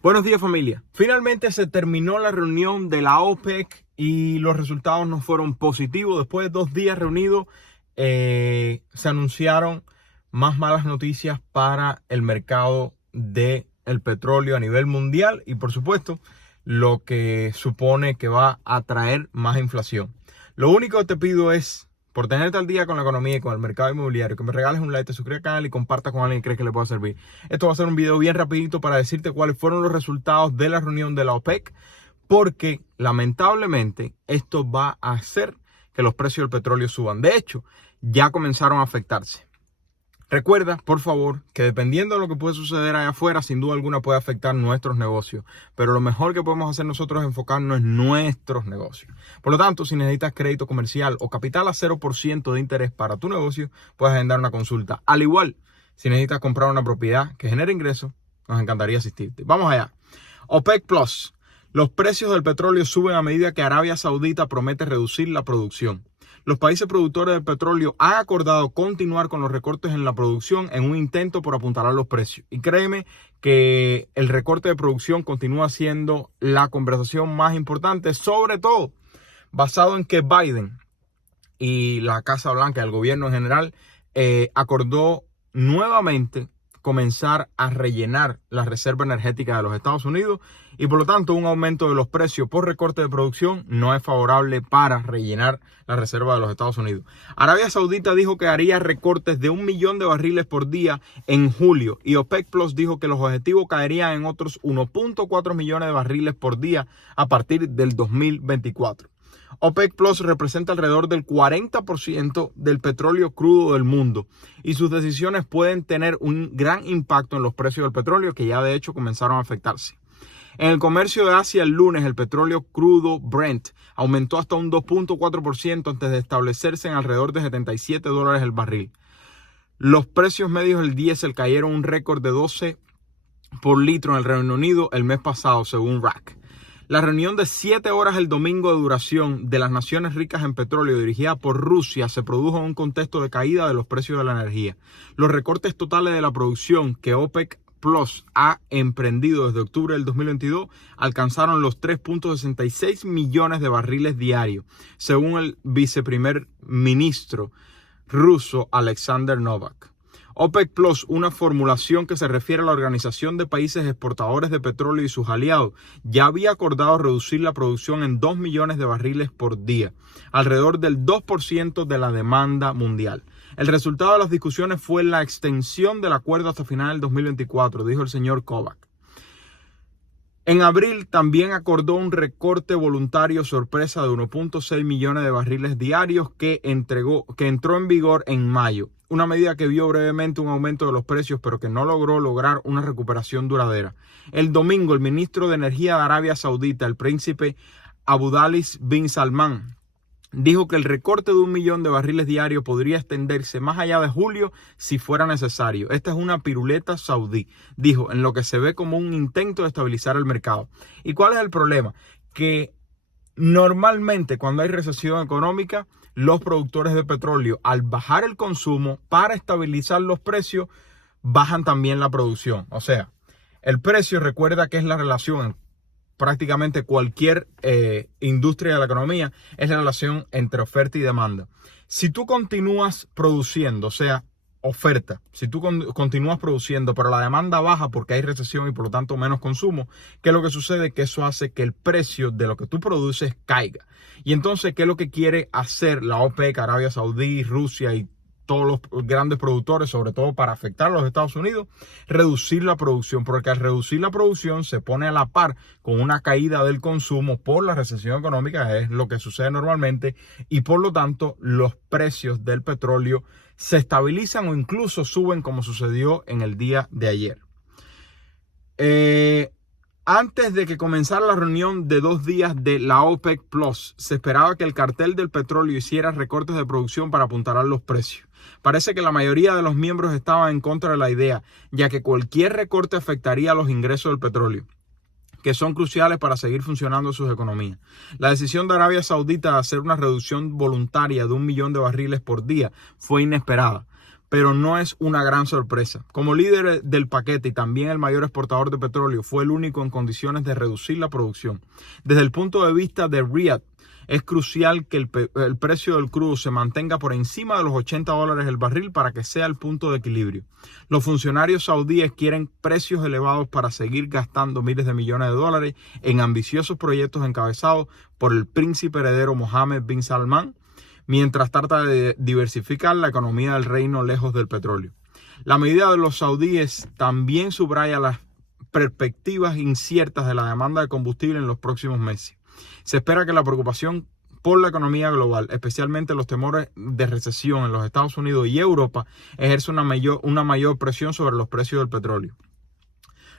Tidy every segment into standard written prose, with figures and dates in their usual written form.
Buenos días, familia. Finalmente se terminó la reunión de la OPEC y los resultados no fueron positivos. Después de 2 días reunidos, se anunciaron más malas noticias para el mercado del petróleo a nivel mundial y, por supuesto, lo que supone que va a traer más inflación. Lo único que te pido es, por tenerte al día con la economía y con el mercado inmobiliario, que me regales un like, te suscribas al canal y compartas con alguien que crees que le pueda servir. Esto va a ser un video bien rapidito para decirte cuáles fueron los resultados de la reunión de la OPEC, porque lamentablemente esto va a hacer que los precios del petróleo suban. De hecho, ya comenzaron a afectarse. Recuerda, por favor, que dependiendo de lo que puede suceder allá afuera, sin duda alguna puede afectar nuestros negocios. Pero lo mejor que podemos hacer nosotros es enfocarnos en nuestros negocios. Por lo tanto, si necesitas crédito comercial o capital a 0% de interés para tu negocio, puedes agendar una consulta. Al igual, si necesitas comprar una propiedad que genere ingresos, nos encantaría asistirte. Vamos allá. OPEC Plus. Los precios del petróleo suben a medida que Arabia Saudita promete reducir la producción. Los países productores del petróleo han acordado continuar con los recortes en la producción en un intento por apuntalar los precios. Y créeme que el recorte de producción continúa siendo la conversación más importante, sobre todo basado en que Biden y la Casa Blanca, el gobierno en general, acordó nuevamente comenzar a rellenar la reserva energética de los Estados Unidos y por lo tanto un aumento de los precios por recorte de producción no es favorable para rellenar la reserva de los Estados Unidos. Arabia Saudita dijo que haría recortes de 1 millón de barriles por día en julio y OPEC Plus dijo que los objetivos caerían en otros 1.4 millones de barriles por día a partir del 2024. OPEC Plus representa alrededor del 40% del petróleo crudo del mundo y sus decisiones pueden tener un gran impacto en los precios del petróleo que ya de hecho comenzaron a afectarse. En el comercio de Asia el lunes el petróleo crudo Brent aumentó hasta un 2.4% antes de establecerse en alrededor de $77 el barril. Los precios medios del diésel cayeron un récord de 12 por litro en el Reino Unido el mes pasado según RAC. La reunión de 7 horas el domingo de duración de las naciones ricas en petróleo dirigida por Rusia se produjo en un contexto de caída de los precios de la energía. Los recortes totales de la producción que OPEC Plus ha emprendido desde octubre del 2022 alcanzaron los 3.66 millones de barriles diarios, según el viceprimer ministro ruso Alexander Novak. OPEC Plus, una formulación que se refiere a la Organización de Países Exportadores de Petróleo y sus aliados, ya había acordado reducir la producción en 2 millones de barriles por día, alrededor del 2% de la demanda mundial. El resultado de las discusiones fue la extensión del acuerdo hasta final del 2024, dijo el señor Kovac. En abril también acordó un recorte voluntario sorpresa de 1.6 millones de barriles diarios que entró en vigor en mayo. Una medida que vio brevemente un aumento de los precios, pero que no logró lograr una recuperación duradera. El domingo, el ministro de Energía de Arabia Saudita, el príncipe Abdulaziz bin Salman, dijo que el recorte de 1 millón de barriles diarios podría extenderse más allá de julio si fuera necesario. Esta es una piruleta saudí, dijo, en lo que se ve como un intento de estabilizar el mercado. ¿Y cuál es el problema? Que normalmente cuando hay recesión económica, los productores de petróleo, al bajar el consumo para estabilizar los precios, bajan también la producción. O sea, el precio, recuerda que es la relación en prácticamente cualquier industria de la economía, es la relación entre oferta y demanda. Si tú continúas produciendo, o sea, oferta, si tú continúas produciendo, pero la demanda baja porque hay recesión y por lo tanto menos consumo, ¿qué es lo que sucede? Que eso hace que el precio de lo que tú produces caiga. Y entonces, ¿qué es lo que quiere hacer la OPEC, Arabia Saudí, Rusia y todos los grandes productores, sobre todo para afectar a los Estados Unidos? Reducir la producción, porque al reducir la producción se pone a la par con una caída del consumo por la recesión económica, es lo que sucede normalmente, y por lo tanto los precios del petróleo se estabilizan o incluso suben como sucedió en el día de ayer. Antes de que comenzara la reunión de 2 días de la OPEC Plus, se esperaba que el cartel del petróleo hiciera recortes de producción para apuntalar los precios. Parece que la mayoría de los miembros estaban en contra de la idea, ya que cualquier recorte afectaría a los ingresos del petróleo, que son cruciales para seguir funcionando sus economías. La decisión de Arabia Saudita de hacer una reducción voluntaria de 1 millón de barriles por día fue inesperada, pero no es una gran sorpresa. Como líder del paquete y también el mayor exportador de petróleo, fue el único en condiciones de reducir la producción. Desde el punto de vista de Riyadh, es crucial que el precio del crudo se mantenga por encima de los $80 el barril para que sea el punto de equilibrio. Los funcionarios saudíes quieren precios elevados para seguir gastando miles de millones de dólares en ambiciosos proyectos encabezados por el príncipe heredero Mohammed bin Salman, mientras trata de diversificar la economía del reino lejos del petróleo. La medida de los saudíes también subraya las perspectivas inciertas de la demanda de combustible en los próximos meses. Se espera que la preocupación por la economía global, especialmente los temores de recesión en los Estados Unidos y Europa, ejerce una mayor presión sobre los precios del petróleo.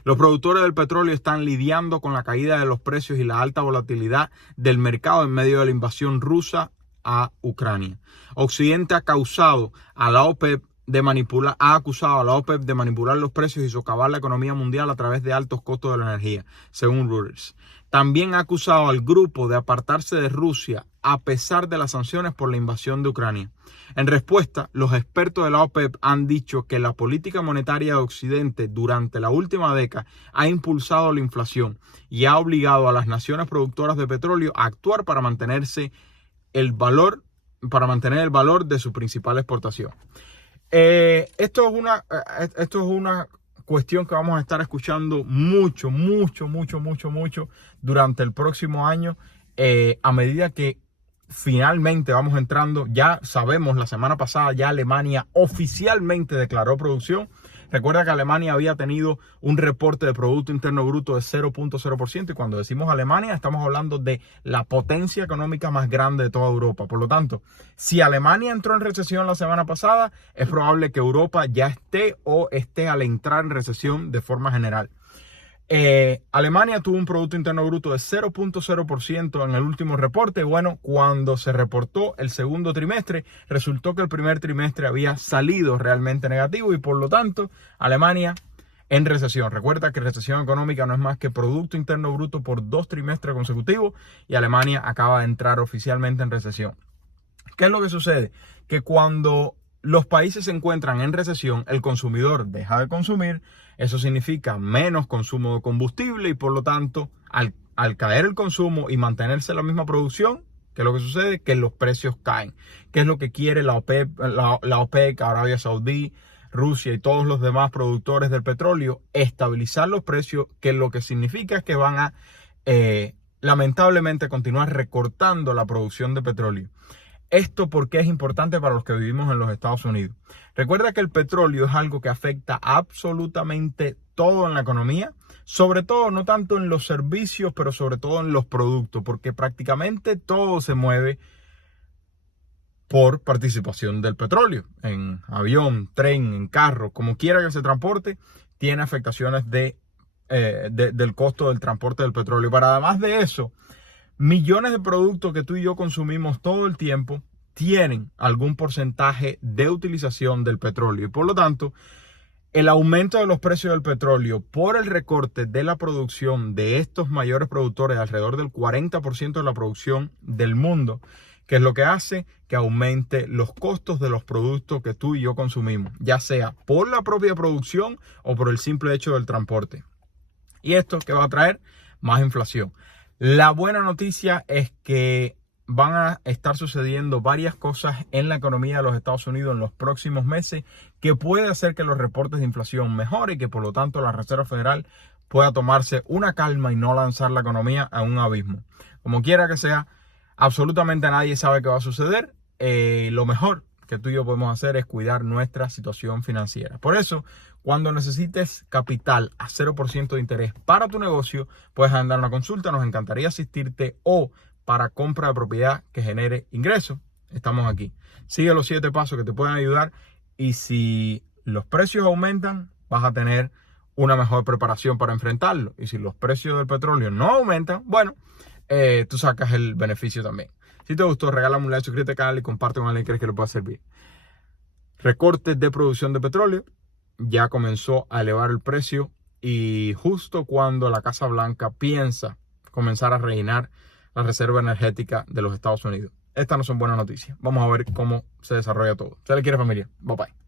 Los productores del petróleo están lidiando con la caída de los precios y la alta volatilidad del mercado en medio de la invasión rusa a Ucrania. Occidente ha acusado a la OPEP de manipular los precios y socavar la economía mundial a través de altos costos de la energía, según Reuters. También ha acusado al grupo de apartarse de Rusia a pesar de las sanciones por la invasión de Ucrania. En respuesta, los expertos de la OPEP han dicho que la política monetaria de Occidente durante la última década ha impulsado la inflación y ha obligado a las naciones productoras de petróleo a actuar para mantener el valor de su principal exportación. Esto es una cuestión que vamos a estar escuchando mucho durante el próximo año, a medida que finalmente vamos entrando. Ya sabemos, la semana pasada ya Alemania oficialmente declaró producción. Recuerda que Alemania había tenido un reporte de Producto Interno Bruto de 0.0%, y cuando decimos Alemania estamos hablando de la potencia económica más grande de toda Europa. Por lo tanto, si Alemania entró en recesión la semana pasada, es probable que Europa ya esté al entrar en recesión de forma general. Alemania tuvo un Producto Interno Bruto de 0.0% en el último reporte. Bueno, cuando se reportó el segundo trimestre, resultó que el primer trimestre había salido realmente negativo y por lo tanto Alemania en recesión. Recuerda que recesión económica no es más que Producto Interno Bruto por 2 trimestres consecutivos, y Alemania acaba de entrar oficialmente en recesión. ¿Qué es lo que sucede? Que cuando los países se encuentran en recesión, el consumidor deja de consumir. Eso significa menos consumo de combustible y por lo tanto, al caer el consumo y mantenerse la misma producción, ¿qué es lo que sucede? Que los precios caen. ¿Qué es lo que quiere la OPEC, Arabia Saudí, Rusia y todos los demás productores del petróleo? Estabilizar los precios, que lo que significa es que van a lamentablemente continuar recortando la producción de petróleo. Esto porque es importante para los que vivimos en los Estados Unidos. Recuerda que el petróleo es algo que afecta absolutamente todo en la economía, sobre todo no tanto en los servicios, pero sobre todo en los productos, porque prácticamente todo se mueve por participación del petróleo. En avión, tren, en carro, como quiera que se transporte, tiene afectaciones del costo del transporte del petróleo. Pero además de eso, millones de productos que tú y yo consumimos todo el tiempo tienen algún porcentaje de utilización del petróleo. Y por lo tanto, el aumento de los precios del petróleo por el recorte de la producción de estos mayores productores, alrededor del 40% de la producción del mundo, que es lo que hace que aumente los costos de los productos que tú y yo consumimos, ya sea por la propia producción o por el simple hecho del transporte. ¿Y esto qué va a traer? Más inflación. La buena noticia es que van a estar sucediendo varias cosas en la economía de los Estados Unidos en los próximos meses que puede hacer que los reportes de inflación mejoren y que por lo tanto la Reserva Federal pueda tomarse una calma y no lanzar la economía a un abismo. Como quiera que sea, absolutamente nadie sabe qué va a suceder. Lo mejor que tú y yo podemos hacer es cuidar nuestra situación financiera. Por eso, cuando necesites capital a 0% de interés para tu negocio, puedes agendar una consulta. Nos encantaría asistirte, o para compra de propiedad que genere ingresos, estamos aquí. Sigue los 7 pasos que te pueden ayudar, y si los precios aumentan, vas a tener una mejor preparación para enfrentarlo. Y si los precios del petróleo no aumentan, bueno, tú sacas el beneficio también. Si te gustó, regálame un like, suscríbete al canal y comparte con alguien que crees que le pueda servir. Recortes de producción de petróleo. Ya comenzó a elevar el precio, y justo cuando la Casa Blanca piensa comenzar a rellenar la reserva energética de los Estados Unidos. Estas no son buenas noticias. Vamos a ver cómo se desarrolla todo. Se le quiere, familia. Bye bye.